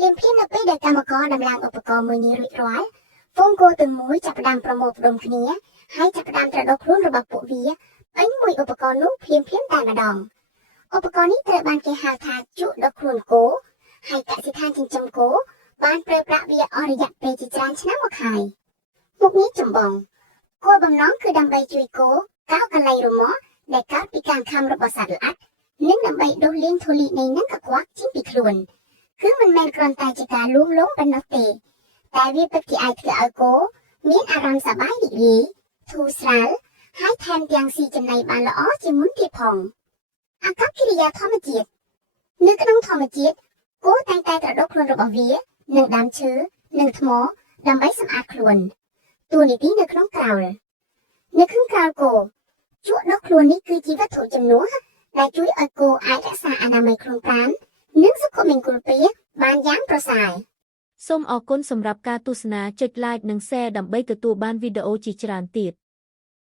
ភ្លាមនៅពេលដែលកម្មករដំឡើងឧបករណ៍មួយនេះរួចរាល់ហ្វូងគោទាំងមួយចាប់ផ្ដើមប្រមូលផ្ដុំគ្នាហើយចាប់ផ្ដើមត្រដុសខ្លួនរបស់ពួកវាពេញមួយឧបករណ៍នោះភ្លាមតែម្ដងឧបករណ៍នេះត្រូវបានគេហៅថាជក់ដុសខ្លួនគោហើយកសិដ្ឋានចិញ្ចឹមគោបានប្រើប្រាស់វាអស់រយៈពេលជាច្រើនឆ្នាំមកហើយមុខងារចម្បងគោលបំណងគឺដើម្បីជួយគោកោរកន្លែងរមាស់ដែលកើតពីការខំរបស់សត្វល្អិតនិងដើម្បីដុសលាងធូលីដីនិងកខ្វក់ចេញពីខ្លួនគឺមិនមែនគ្រាន់តែជាការលួងលោមប៉ុណ្ណោះទេតែវាពិតជាអាចធ្វើឲ្យគោមានអារម្មណ៍សប្បាយរីករាយធូរស្រាលហើយថែមទាំងស៊ីចំណីបានល្អជាងមុនទៀតផងអាកប្បកិរិយាធម្មជាតិនៅក្នុងធម្មជាតិគោតែងតែត្រដុសខ្លួនរបស់វានឹងដើមឈើនិងថ្មដើម្បីសម្អាតខ្លួនតួនាទីនៅក្នុងក្រោលគោជក់ដុសខ្លួននេះគឺជាវត្ថុជំនួសដែលជួយឲ្យគោអាចរក្សាអនាម័យខ្លួនប្រាណនិងសុខមង្គលភាពបានយ៉ាងប្រសើរសូមអរគុណសម្រាប់ការទស្សនាចុច like និង share ដើម្បីទទួលបានវីដេអូជាច្រើនទៀត